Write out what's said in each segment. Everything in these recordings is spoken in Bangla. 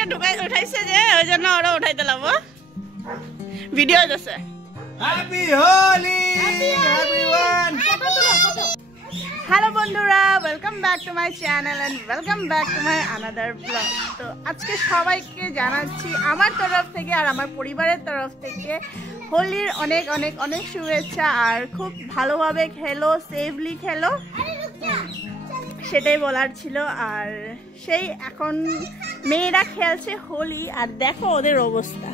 থেকে উঠাইছে যে ওই জন্য ওরা উঠাই দিলাম ভিডিও আছে। Happy Holi everyone. হ্যালো বন্ধুরা, welcome back to my channel and welcome back to my another blog. তো আজকে সবাইকে জানাচ্ছি আমার তরফ থেকে আর আমার পরিবারের তরফ থেকে হোলির অনেক অনেক অনেক শুভেচ্ছা। আর খুব ভালোভাবে খেলো, সেফলি খেলো, সেটাই বলার ছিল। আর সেই এখন মেয়েরা খেলছে হোলি আর দেখো ওদের অবস্থা।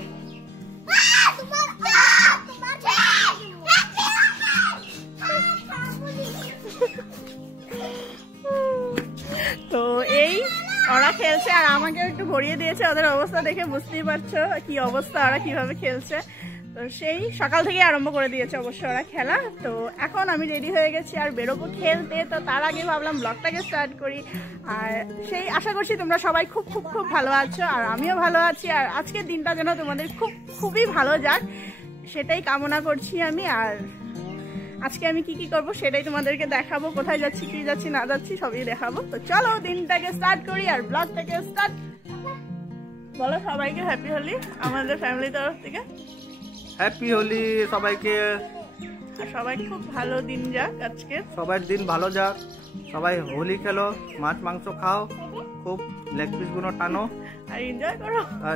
তো এই ওরা খেলছে আর আমাকে একটু ভরিয়ে দিয়েছে। ওদের অবস্থা দেখে বুঝতেই পারছো কি অবস্থা, ওরা কিভাবে খেলছে। তো সেই সকাল থেকে আরম্ভ করে দিয়েছে অবশ্য ওরা খেলা। তো এখন আমি রেডি হয়ে গেছি আর বেরোবো খেলতে। তো তার আগে ভাবলাম ব্লগটাকে স্টার্ট করি। আর সেই আশা করছি তোমরা সবাই খুব খুব খুব ভালো আছো আর আমিও ভালো আছি। আর আজকের দিনটা যেন তোমাদের খুবই ভালো যাক সেটাই কামনা করছি আমি। আর আজকে আমি কি কি করবো সেটাই তোমাদেরকে দেখাবো, কোথায় যাচ্ছি কি যাচ্ছি না যাচ্ছি সবই দেখাবো। তো চলো দিনটাকে স্টার্ট করি আর ব্লগটাকে স্টার্ট। বলো সবাইকে হ্যাপি হোলি আমাদের ফ্যামিলি তরফ থেকে। হ্যাপি হোলি সবাইকে। আর সবাই খুব ভালো দিন যাক আজকে, সবার দিন ভালো যাক। সবাই হোলি খেলো, মাছ মাংস খাও, খুব লেগ পিস গুলো টানো আর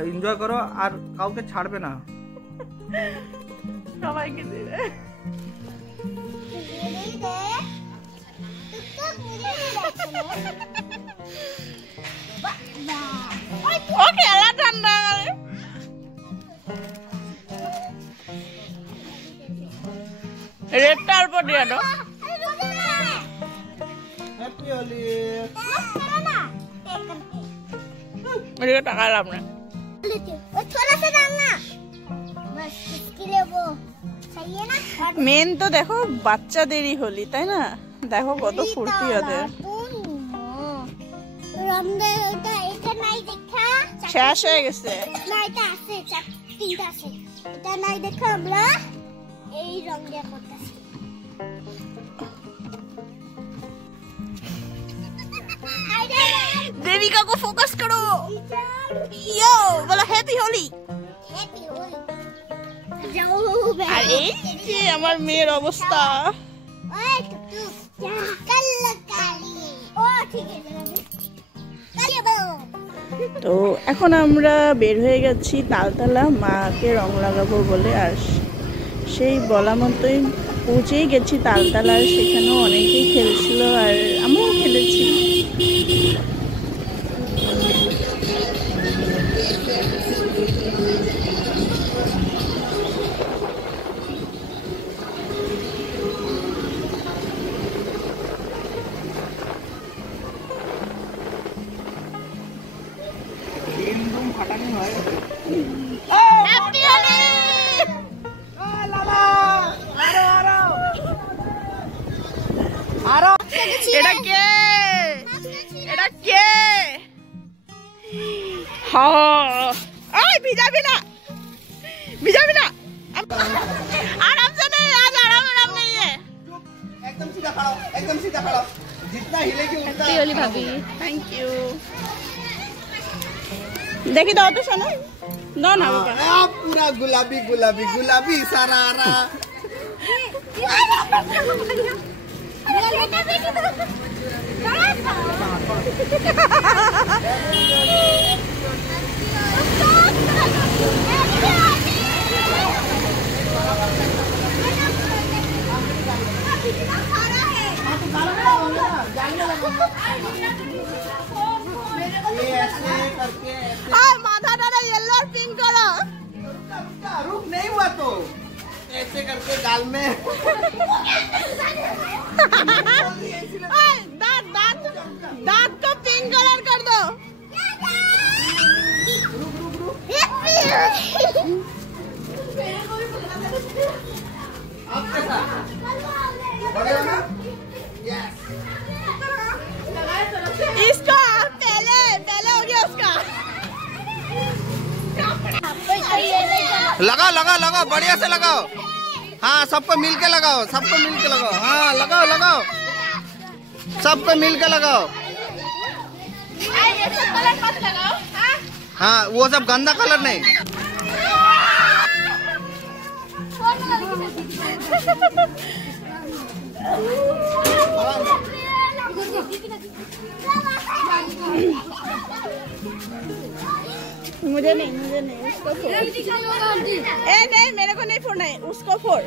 এনজয় করো আর কাউকে ছাড়বে না, সবাইকে দিবে। খেলা ঠান্ডা রেডটার উপর দিয়ে দাও। হ্যাপি হোলি। এদিকে টাকালাম না। মেন তো দেখো বাচ্চাদেরই হোলি, তাই না? দেখো কত ফুর্তি ওদের। শেষ হয়ে গেছে। देविका को फोकस करो। यो बोला हैप्पी होली। আরে যে আমার মেয়ের অবস্থা। তো এখন আমরা বের হয়ে গেছি তালতলা মাকে রং লাগাবো বলে। আর সেই বলা মতোই পৌঁছেই গেছি তালতলা। আর সেখানেও অনেকেই খেলছিল আর আমরাও খেলেছি। এটা কে? এটা কে? হ্যাঁ ভিজাবি না, ভিজাবি না। आराम से नहीं, आज आराम नहीं है। एकदम सीधा खड़ा, एकदम सीधा खड़ा। जितना हिलेगी उतना। हैप्पी होली भाभी। Thank you. देखी दो तो सुनो दो ना बाबा। पूरा गुलाबी गुलाबी गुलाबी सारा आरा। माथा डाला येलो और पिंक करो। रुक नहीं हुआ तो ऐसे करके गाल में। दांत दांत दांत को पिंक कलर कर दो। इसको पहले पहले हो गया उसका। लगाओ लगाओ लगाओ, बढ़िया से लगाओ। हाँ सबको मिल के लगाओ, सबको मिल के लगाओ। हाँ लगाओ लगाओ, सबको मिल के लगाओ। ये सब कलर मत लगाओ। हाँ वो सब गंदा कलर नहीं। मुझे नहीं उसको फोड़। नहीं मेरे को नहीं फोड़ना है, उसको फोड़।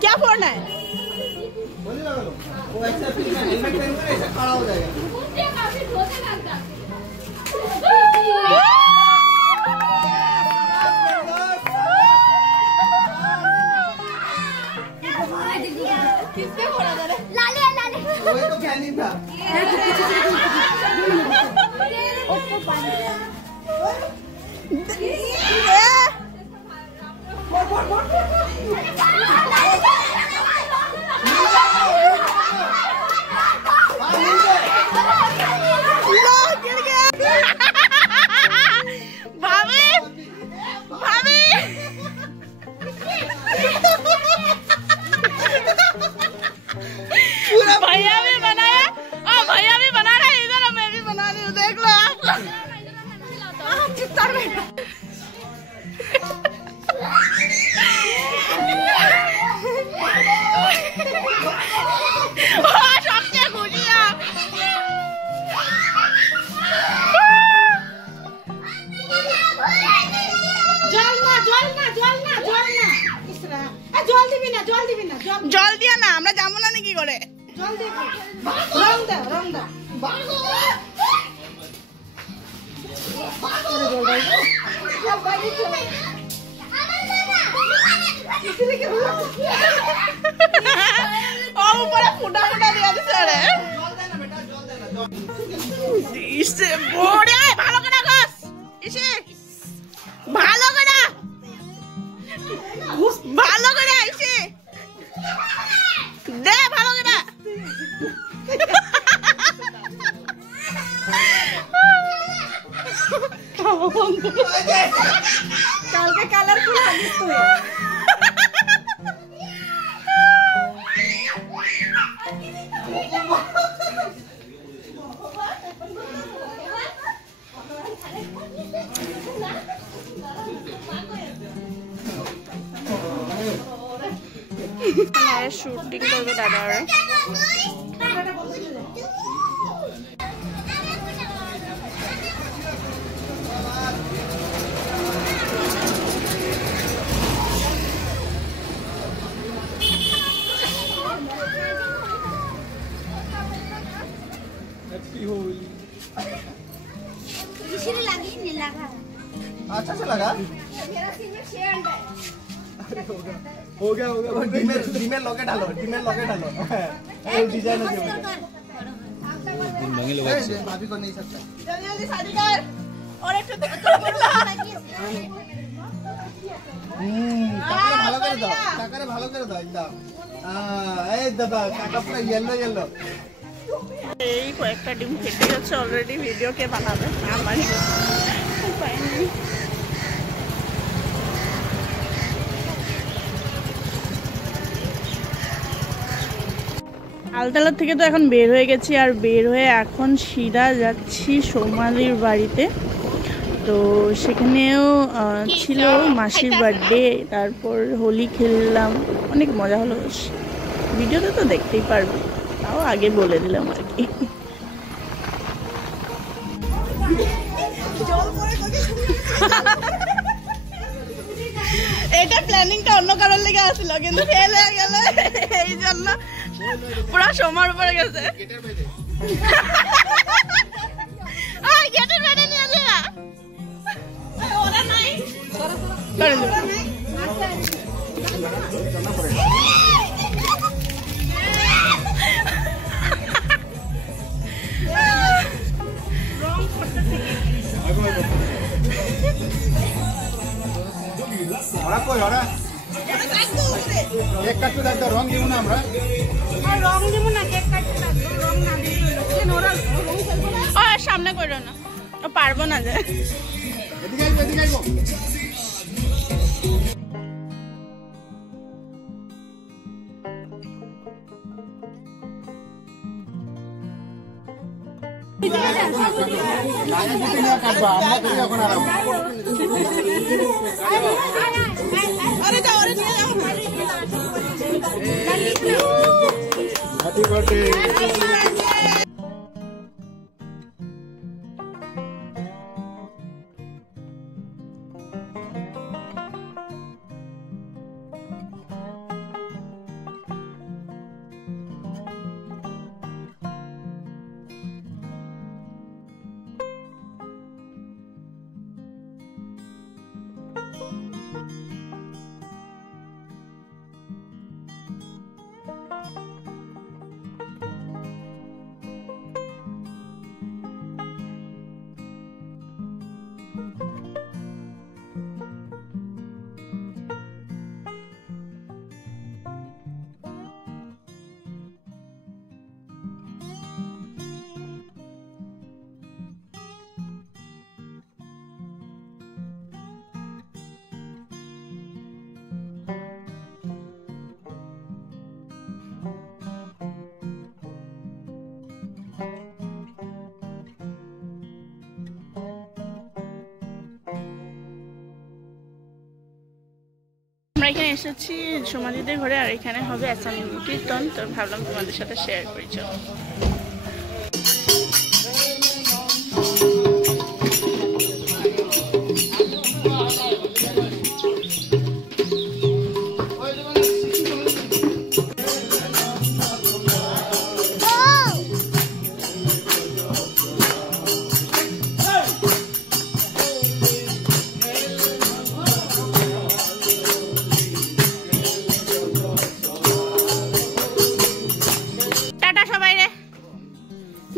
क्या फोड़ना है? वो ऐसे हेलमेट पहन कर ऐसे खड़ा हो जाएगा। किसने फोड़ा था? लाले वही तो क्या नहीं था। भैया भी बनाया और भैया भी बना रहे, इधर मैं भी बना रही हूँ, देख लो आप। सबसे खुशी आप। জল দিয়া না, আমরা যাবো না নাকি করে? উপরে ফুটা ফুটা দিয়ে দিছে রে। ভালো করে ঘষ, ইসে ভালো করে ইসে দে, ভালো করে। কালকে কালারফুল হাগিস তুই। শুটিং করবে দাদারা। अच्छा से लगा। हो गया डीमेल लॉकेट डालो डिजाइन भाभी को नहीं सकता। जल्दी शादी कर और एक কাকারে ভালো করে দাও একদম। এই দাদা কাকা পুরো ইয়েলো। এই কয়েকটা ডিম ফেটে যাচ্ছে অলরেডি, ভিডিও কে বানাবে? আমারই উপায় নেই। আলতালা থেকে তো এখন বের হয়ে গেছি, আর বের হয়ে এখন সিধা যাচ্ছি সোমালির বাড়িতে। তো সেখানেও ছিল মাসির বার্থডে, তারপর হোলি খেললাম, অনেক মজা হলো। ভিডিওতে তো দেখতেই পারবে, তাও আগে বলে দিলাম আর কি। এটা প্ল্যানিংটা অন্য কারোর লেগে আসছিল, কিন্তু ফেল হয়ে গেল, এই জন্য পুরা সময় উপরে গেছে। গেটের বাইরে নিয়ে যা, ওরা নাই কেক কাটতে থাকতো, রং দিব না আমরা, রং দিব না, কেক কাটতে থাকবো, রং না দিলে সামনে করো না, পারবো না যে। Happy birthday. আমরা এখানে এসেছি সোমাদিদের ঘরে, আর এখানে হবে আসাম কীর্তন, তো ভাবলাম তোমাদের সাথে শেয়ার করি। চলো।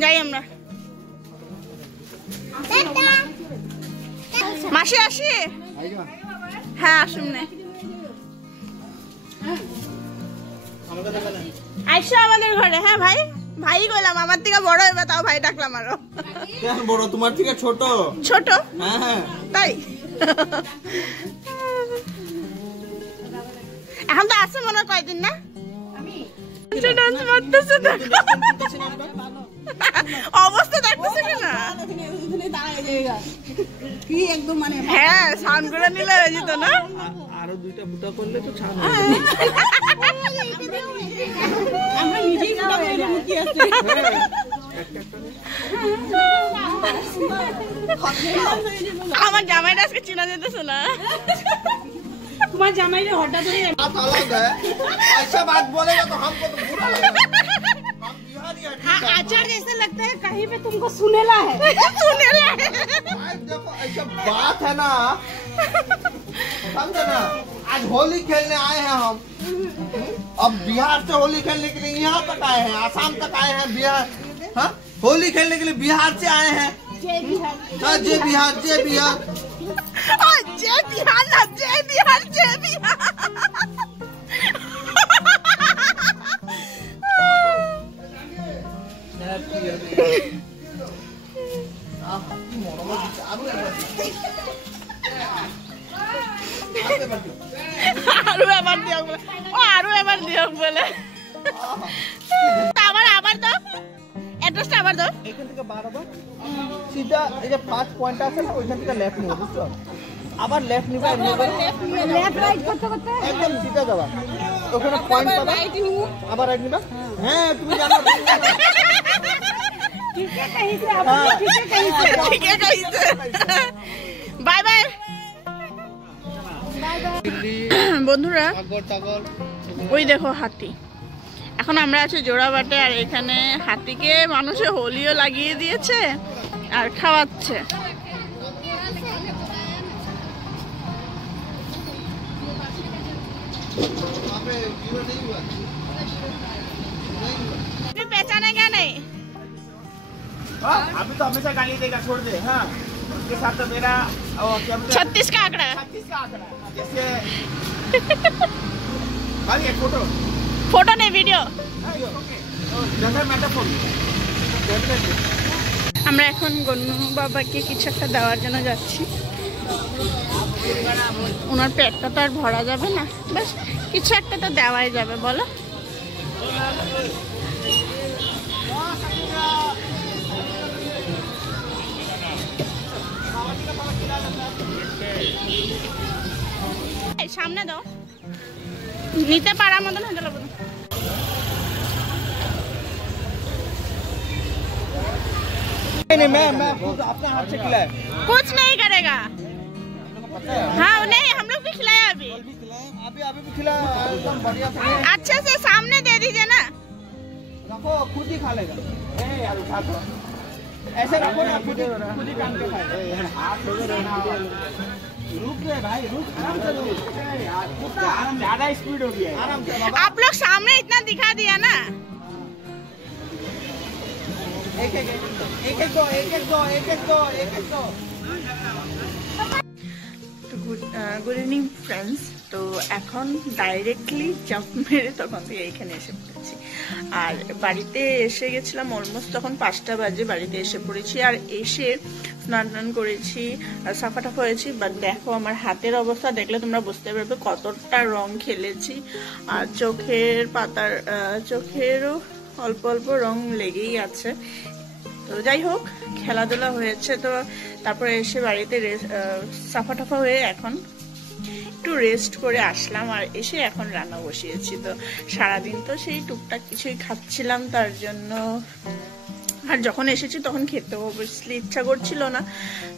যাই আমরা। মাসি আসি? হ্যাঁ আসুন না। আইসা আমাদের ঘরে। হ্যাঁ ভাই, ভাই কইলাম, আমার থেকে বড় হইবে তাও ভাই ডাকলাম। আরো কেন বড়? তোমার থেকে ছোট। ছোট? হ্যাঁ তাই? এখন তো আছে মনে হয় কয়দিন না? অবস্থা দেখতেছে না কি একদম মানে হ্যাঁ সাউন্ড করে নিলে হয়ে যেত না? আরো দুইটা ফুটা করলে তো ছাড়। আমরা নিজেই ফুটা করে দেবো কি আছে। আমার জামাইটা আজকে চিনা যেতেছে না। तुम्हारे जमाई ने हटात नहीं बात अलग है, ऐसा बात बोलेगा तो हमको तो बुरा लगेगा। हम बिहारी हैं, ठीक है? आचार जैसा लगता है कहीं पे तुमको सुनेला है। सुनेला है। भाई देखो ऐसा बात है ना, समझे ना? आज होली खेलने आए हैं हम। अब बिहार से होली खेलने के लिए यहाँ तक आए हैं, आसाम तक आए हैं। बिहार हाँ होली खेलने के लिए बिहार से आए हैं। जय बिहार। हाँ जय बिहार, जय बिहार। जय बिहार ना, जय बिहार, जय बिहार। আরো এবার দিও বলে, ও আরো এবার দিও বলে। আবার আবার দাও, অ্যাড্রেসটা আবার দাও। এখান থেকে বারবার সিধা এই যে 5 পয়েন্ট আছে না, ওইখান থেকে লেফট নিও, বুঝছো? আবার লেফট নিবা, लेफ्ट राइट करते करते একদম সিধা যাবা, ওখানে পয়েন্ট পাবা, राइट नहीं हूँ। আবার রাইট নিবা। হ্যাঁ তুমি জানো। ठीक है कहीं से आप ठीक है कहीं से। ঠিক আছে বাই বাই বন্ধুরা। ওই দেখো হাতি। এখন আমরা আছি জোড়াবাটে, আর এখানে হাতিকে মানুষে হোলিও লাগিয়ে দিয়েছে আর খাওয়াচ্ছে। पहचाने क्या नहीं? अभी तो हमेशा गाली देगा, छोड़ दे। हाँ उसके साथ तो मेरा 36 का आंकड़ा। 36 का आंकड़ा जैसे खाली एक फोटो फोटो नहीं वीडियो। আমরা এখন গন্নু বাবাকে কিছু একটা দেওয়ার জন্য যাচ্ছি। ওনার পেটটা তো আর ভরা যাবে না, বাস কিছু একটা তো দেওয়াই যাবে বলো। সামনে দাও, নিতে পারার মতন হয়ে গেল। नहीं मैं खुद अपने हाथ से खिलाया। कुछ नहीं करेगा। हाँ नहीं, हम लोग भी खिलाया अभी भी खिलाया एकदम बढ़िया से। अच्छे से सामने दे दीजिए ना, रखो खुद ही खा लेगा। यार उठा दो, ऐसे रखो ना, खुद ही काट के खाए। रुक गए भाई, रुक, आराम से रुक यार, आराम, ज्यादा स्पीड हो गया, आराम से बाबा। आप लोग सामने इतना दिखा दिया ना। एक दो। Good evening friends. তো এখন ডাইরেক্টলি জাম্প মেরে তখন থেকে এইখানে এসে পড়েছি। আর বাড়িতে এসে গেছিলাম অলমোস্ট তখন 5টা বাজে, বাড়িতে এসে পড়েছি। আর এসে স্নান করেছি, সাফা টাফা হয়েছি। বাট দেখো আমার হাতের অবস্থা দেখলে তোমরা বুঝতে পারবে কতটা রং খেলেছি। আর চোখেরও অল্প অল্প রং লেগেই আছে। তো যাই হোক, খেলাধুলা হয়েছে। তো তারপরে এসে বাড়িতে সাফা টাফা হয়ে এখন একটু রেস্ট করে আসলাম। আর এসে এখন রান্না বসিয়েছি। তো সারাদিন তো সেই টুকটাক কিছুই খাচ্ছিলাম, তার জন্য। আর যখন এসেছি তখন খেতে অবশ্যই ইচ্ছা করছিল না,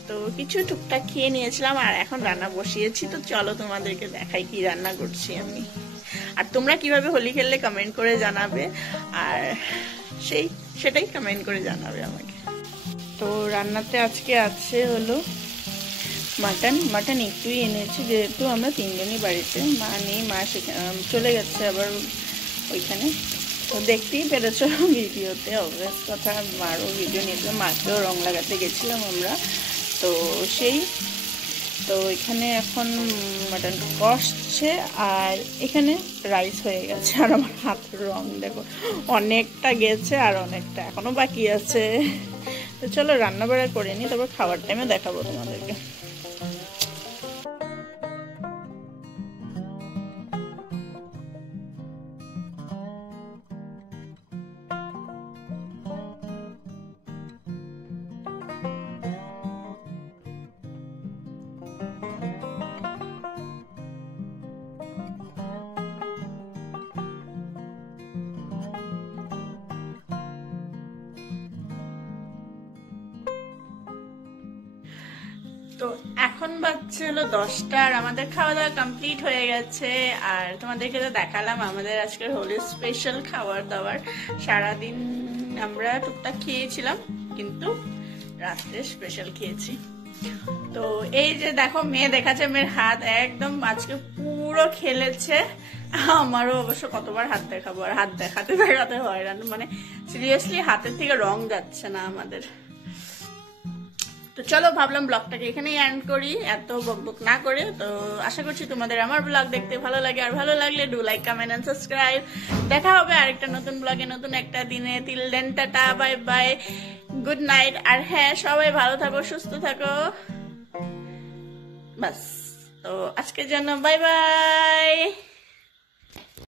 তো কিছু টুকটাক খেয়ে নিয়েছিলাম। আর এখন রান্না বসিয়েছি। তো চলো তোমাদেরকে দেখাই কি রান্না করছি আমি। আর তোমরা কিভাবে হোলি খেললে কমেন্ট করে জানাবে, আর সেটাই কমেন্ট করে জানাবে আমাকে। তো রান্নাতে আজকে আছে হলো মাটন একটুই এনেছি, যেহেতু আমরা 3 জনই বাড়িতে, মা নেই, মা চলে গেছে আবার ওইখানে। তো দেখতেই পেরেছ ভিডিওতে, অবভিয়াস কথা, মারও ভিডিও নিয়েছিলাম, মাকেও রং লাগাতে গেছিলাম আমরা। তো এখানে এখন মাটন কষছে, আর এখানে রাইস হয়ে গেছে। আর আমার হাতের রং দেখো, অনেকটা গেছে আর অনেকটা এখনো বাকি আছে। তো চলো রান্না বাড়া করে নিই, তারপর খাবার টাইমে দেখাবো তোমাদেরকে। তো এখন বাজছে হলো 10টা, আর আমাদের খাওয়া দাওয়া কমপ্লিট হয়ে গেছে। আর তোমাদেরকে তো দেখালাম আমাদের আজকের হোলি স্পেশাল খাবার দাবার। সারাদিন আমরা টুকটাক খেয়েছিলাম, কিন্তু রাত্রে স্পেশাল খেয়েছি। তো এই যে দেখো, মেয়ে দেখাচ্ছে, মেয়ের হাত একদম আজকে পুরো খেলেছে। আমারও অবশ্য কতবার হাত দেখাবো, আর হাত দেখাতে দেখাতে হয়রান, মানে সিরিয়াসলি হাতের থেকে রং যাচ্ছে না আমাদের। তো চলো ভাবলাম ব্লগটাকে এখানেই এন্ড করি, এত বকবক না করে। তো আশা করছি তোমাদের আমার ব্লগ দেখতে ভালো লাগে, আর ভালো লাগলে do like, comment and subscribe. দেখা হবে আরেকটা নতুন ব্লগে, নতুন একটা দিনে। Till then tata, bye bye, good night. আর হ্যাঁ, সবাই ভালো থাকো, সুস্থ থাকো, বাস। তো আজকের জন্য বাই বাই।